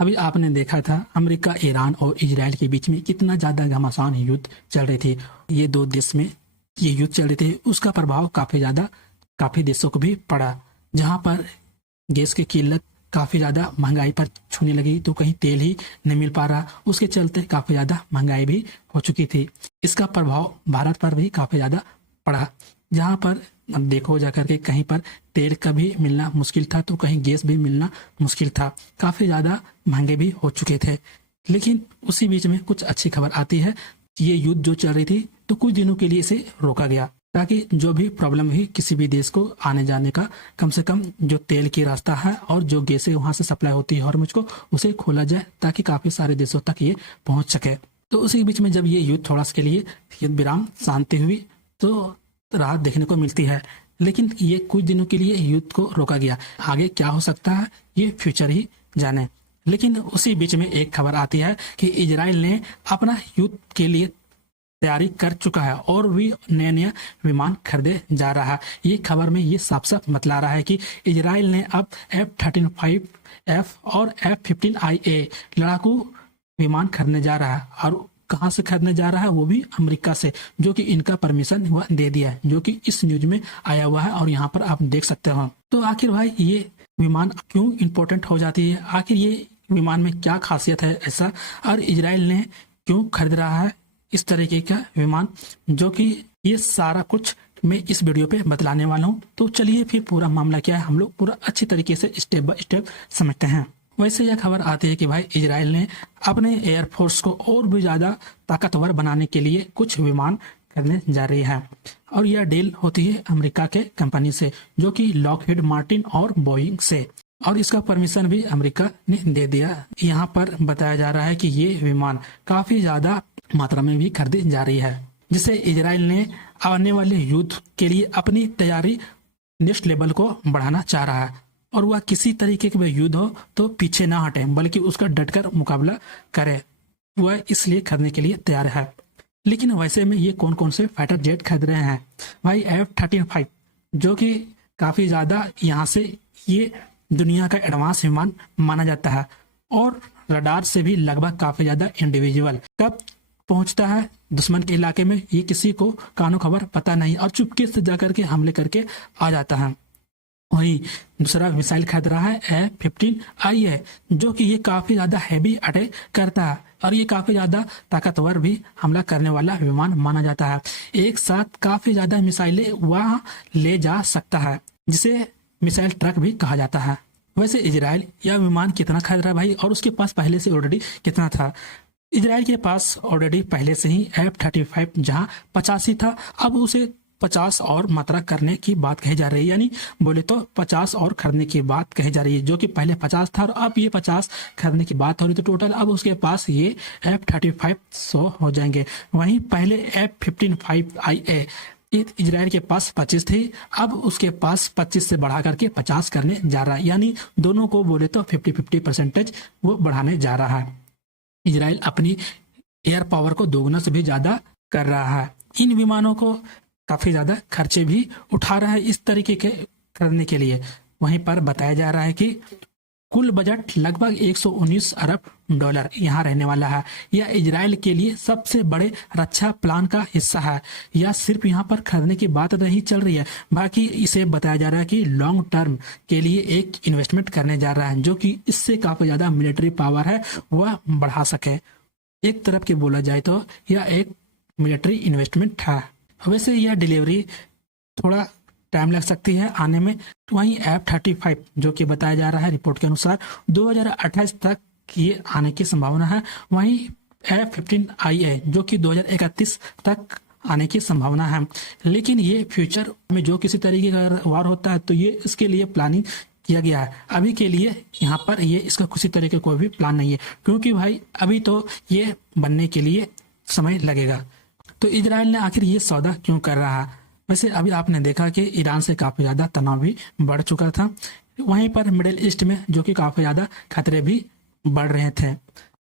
अभी आपने देखा था अमेरिका, ईरान और इजराइल के बीच में कितना ज़्यादा घमासान युद्ध चल रही थी। ये दो देश में ये युद्ध चल रहे थे, उसका प्रभाव काफ़ी देशों को भी पड़ा। जहाँ पर गैस की किल्लत काफ़ी ज़्यादा महंगाई पर छूने लगी, तो कहीं तेल ही नहीं मिल पा रहा, उसके चलते काफ़ी ज़्यादा महंगाई भी हो चुकी थी। इसका प्रभाव भारत पर भी काफ़ी ज़्यादा पड़ा। जहाँ पर अब देखो जाकर के कहीं पर तेल का भी मिलना मुश्किल था, तो कहीं गैस भी मिलना मुश्किल था। काफ़ी ज़्यादा महंगे भी हो चुके थे। लेकिन उसी बीच में कुछ अच्छी खबर आती है। ये युद्ध जो चल रही थी, तो कुछ दिनों के लिए इसे रोका गया, ताकि जो भी प्रॉब्लम हुई किसी भी देश को आने जाने का, कम से कम जो तेल की रास्ता है और जो गैसें वहाँ से सप्लाई होती है हॉर्मुज को, उसे खोला जाए, ताकि काफ़ी सारे देशों तक ये पहुँच सके। तो उसी बीच में जब ये युद्ध थोड़ा सा के लिए युद्ध विराम शांति हुई, तो राहत देखने को मिलती है। लेकिन ये कुछ दिनों के लिए युद्ध को रोका गया। आगे क्या हो सकता है ये फ्यूचर ही जाने। लेकिन उसी बीच में एक खबर आती है कि इजराइल ने अपना युद्ध के लिए तैयारी कर चुका है और भी नए नए विमान खरीदे जा रहा है। ये खबर में ये साफ साफ बतला रहा है कि इजराइल ने अब F-35F और F-15IA लड़ाकू विमान खरीदने जा रहा है। और कहाँ से खरीदने जा रहा है, वो भी अमेरिका से, जो कि इनका परमिशन वह दे दिया है, जो कि इस न्यूज में आया हुआ है और यहाँ पर आप देख सकते हो। तो आखिर भाई ये विमान क्यों इम्पोर्टेंट हो जाती है, आखिर ये विमान में क्या खासियत है ऐसा, और इजराइल ने क्यों खरीद रहा है इस तरीके का विमान, जो कि ये सारा कुछ मैं इस वीडियो पे बतलाने वाला हूँ। तो चलिए फिर पूरा मामला क्या है हम लोग पूरा अच्छी तरीके से स्टेप बाय स्टेप समझते हैं। वैसे यह खबर आती है कि भाई इजराइल ने अपने एयरफोर्स को और भी ज़्यादा ताकतवर बनाने के लिए कुछ विमान करने जा रही है, और यह डील होती है अमेरिका के कंपनी से, जो कि लॉकहीड मार्टिन और बोइंग से, और इसका परमिशन भी अमेरिका ने दे दिया। यहाँ पर बताया जा रहा है कि ये विमान काफ़ी ज़्यादा मात्रा में भी खरीदी जा रही है, जिससे इजराइल ने आने वाले युद्ध के लिए अपनी तैयारी नेक्स्ट लेवल को बढ़ाना चाह रहा है, और वह किसी तरीके के युद्ध हो तो पीछे ना हटे, बल्कि उसका डटकर मुकाबला करे। वह इसलिए खरीदने के लिए तैयार है। लेकिन वैसे में ये कौन कौन से फाइटर जेट खरीद रहे हैं भाई? F-35, जो कि काफ़ी ज़्यादा यहाँ से ये दुनिया का एडवांस विमान माना जाता है, और रडार से भी लगभग काफ़ी ज़्यादा इंडिविजुअल। कब पहुँचता है दुश्मन के इलाके में ये किसी को कानो खबर पता नहीं, और चुपके से जाकर के हमले करके आ जाता है। वही दूसरा मिसाइल खरीद रहा है F-15IA, जो कि ये काफ़ी ज़्यादा हैवी अटैक करता है, और ये काफ़ी ज़्यादा ताकतवर भी हमला करने वाला विमान माना जाता है। एक साथ काफ़ी ज़्यादा मिसाइलें वहाँ ले जा सकता है, जिसे मिसाइल ट्रक भी कहा जाता है। वैसे इजराइल यह विमान कितना खरीद रहा है भाई, और उसके पास पहले से ऑलरेडी कितना था? इजराइल के पास ऑलरेडी पहले से ही F-35 जहाँ 85 था, अब उसे 50 और मात्रा करने की बात कही जा रही है, यानी बोले तो 50 और खरीदने की बात कही जा रही है, जो कि पहले 50 था और अब ये 50 खरीदने की बात हो रही, तो टोटल अब उसके पास ये F-35 100 हो जाएंगे। वहीं पहले F-15IA इजराइल के पास 25 थी, अब उसके पास 25 से बढ़ा करके 50 करने जा रहा है, यानी दोनों को बोले तो 50-50% वो बढ़ाने जा रहा है। इजराइल अपनी एयर पावर को दोगुना से भी ज़्यादा कर रहा है। इन विमानों को काफ़ी ज़्यादा खर्चे भी उठा रहा है इस तरीके के करने के लिए। वहीं पर बताया जा रहा है कि कुल बजट लगभग 119 अरब डॉलर यहाँ रहने वाला है। यह इजराइल के लिए सबसे बड़े रक्षा प्लान का हिस्सा है। यह सिर्फ यहाँ पर खरीदने की बात नहीं चल रही है, बाकी इसे बताया जा रहा है कि लॉन्ग टर्म के लिए एक इन्वेस्टमेंट करने जा रहा है, जो कि इससे काफ़ी ज़्यादा मिलिट्री पावर है वह बढ़ा सके। एक तरफ की बोला जाए तो यह एक मिलिट्री इन्वेस्टमेंट है। वैसे यह डिलीवरी थोड़ा टाइम लग सकती है आने में। वहीं F-35 जो कि बताया जा रहा है रिपोर्ट के अनुसार 2028 तक ये आने की संभावना है। वहीं F-15IA जो कि 2031 तक आने की संभावना है। लेकिन ये फ्यूचर में जो किसी तरीके का वार होता है तो ये इसके लिए प्लानिंग किया गया है। अभी के लिए यहाँ पर ये इसका किसी तरीके कोई भी प्लान नहीं है, क्योंकि भाई अभी तो ये बनने के लिए समय लगेगा। तो इजराइल ने आखिर ये सौदा क्यों कर रहा है? वैसे अभी आपने देखा कि ईरान से काफ़ी ज़्यादा तनाव भी बढ़ चुका था, वहीं पर मिडिल ईस्ट में जो कि काफ़ी ज़्यादा खतरे भी बढ़ रहे थे।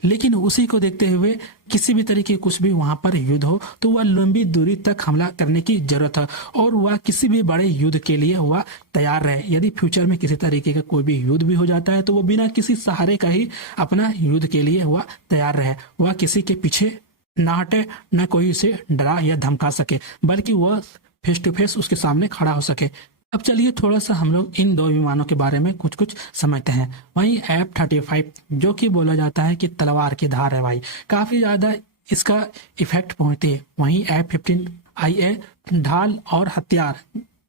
लेकिन उसी को देखते हुए किसी भी तरीके कुछ भी वहां पर युद्ध हो तो वह लंबी दूरी तक हमला करने की जरूरत है और वह किसी भी बड़े युद्ध के लिए वह तैयार रहे। यदि फ्यूचर में किसी तरीके का कोई भी युद्ध भी हो जाता है तो वह बिना किसी सहारे का ही अपना युद्ध के लिए वह तैयार रहे। वह किसी के पीछे ना हटे, न कोई उसे डरा या धमका सके, बल्कि वह फेस टू फेस उसके सामने खड़ा हो सके। अब चलिए थोड़ा सा हम लोग इन दो विमानों के बारे में कुछ कुछ समझते हैं। वहीं F-35 जो कि बोला जाता है कि तलवार की धार है भाई, काफी ज्यादा इसका इफेक्ट पहुंचती है। वहीं F-15IA ढाल और हथियार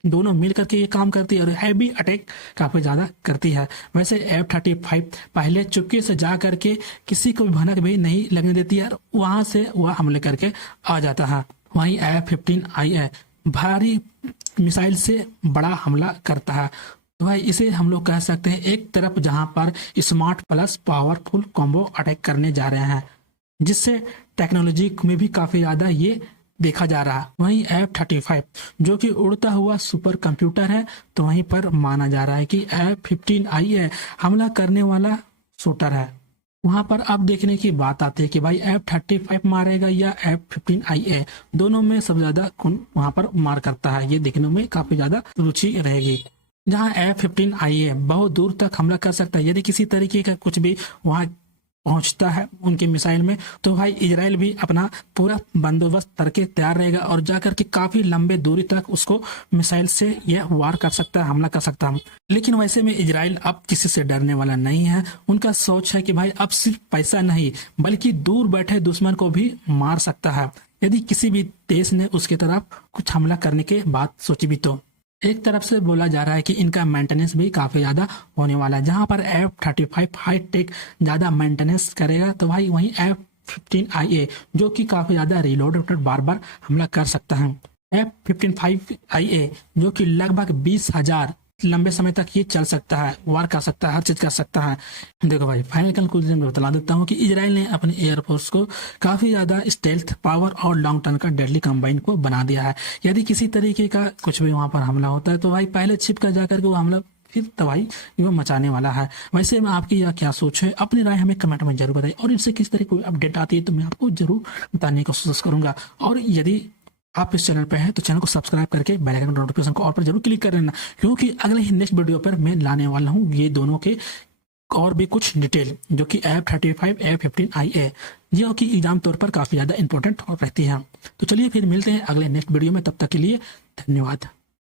दोनों मिल करके ये काम करती है और हैवी अटैक काफी ज्यादा करती है। वैसे F-35 पहले चुपके से जा करके किसी को भी भनक भी नहीं लगने देती है और वहां से वह हमले करके आ जाता है। वहीं F-15IA भारी मिसाइल से बड़ा हमला करता है। तो भाई इसे हम लोग कह सकते हैं एक तरफ जहां पर smart plus powerful combo attack करने जा रहे हैं, जिससे टेक्नोलॉजी में भी काफी ज्यादा ये देखा जा रहा है। वहीं F-35 जो कि उड़ता हुआ सुपर कंप्यूटर है, तो वहीं पर माना जा रहा है कि F-15IA हमला करने वाला शूटर है। वहां पर अब देखने की बात आती है कि भाई F-35 मारेगा या F-15IA, दोनों में सबसे ज्यादा कौन वहां पर मार करता है, ये देखने में काफी ज्यादा रुचि रहेगी। जहां F-15IA बहुत दूर तक हमला कर सकता है, यदि किसी तरीके का कुछ भी वहां पहुंचता है उनके मिसाइल में, तो भाई इजराइल भी अपना पूरा बंदोबस्त करके तैयार रहेगा और जाकर के काफी लंबे दूरी तक उसको मिसाइल से यह वार कर सकता है, हमला कर सकता है। लेकिन वैसे में इजराइल अब किसी से डरने वाला नहीं है। उनका सोच है कि भाई अब सिर्फ पैसा नहीं बल्कि दूर बैठे दुश्मन को भी मार सकता है, यदि किसी भी देश ने उसकी तरफ कुछ हमला करने के बात सोची भी तो। एक तरफ से बोला जा रहा है कि इनका मेंटेनेंस भी काफी ज्यादा होने वाला है। जहां पर F-35 हाई टेक ज्यादा मेंटेनेंस करेगा, तो भाई वहीं F-15IA जो कि काफी ज्यादा रिलोड बार बार हमला कर सकता है। F-15IA जो कि लगभग 20,000 लंबे समय तक ये चल सकता है, वार कर सकता है, हर चीज कर सकता है। देखो भाई फाइनल कंक्लूजन में बता देता हूँ कि इजराइल ने अपने एयरफोर्स को काफी ज्यादा स्टेल्थ पावर और लॉन्ग टर्न का डेडली कंबाइन को बना दिया है। यदि किसी तरीके का कुछ भी वहां पर हमला होता है तो भाई पहले छिप कर जाकर के वो हमला फिर तबाही वो मचाने वाला है। वैसे में आपकी यह क्या सोच है, अपनी राय हमें कमेंट में जरूर बताइए और इनसे किस तरह की अपडेट आती है तो मैं आपको जरूर बताने की कोशिश करूंगा। और यदि आप इस चैनल पे हैं तो चैनल को सब्सक्राइब करके बेल आइकन नोटिफिकेशन को ऑल पर जरूर क्लिक कर लेना, क्योंकि अगले ही नेक्स्ट वीडियो पर मैं लाने वाला हूँ ये दोनों के और भी कुछ डिटेल, जो कि F-35 F-15IA जो कि एग्जाम तौर पर काफी ज्यादा इंपॉर्टेंट रहती है। तो चलिए फिर मिलते हैं अगले नेक्स्ट वीडियो में, तब तक के लिए धन्यवाद।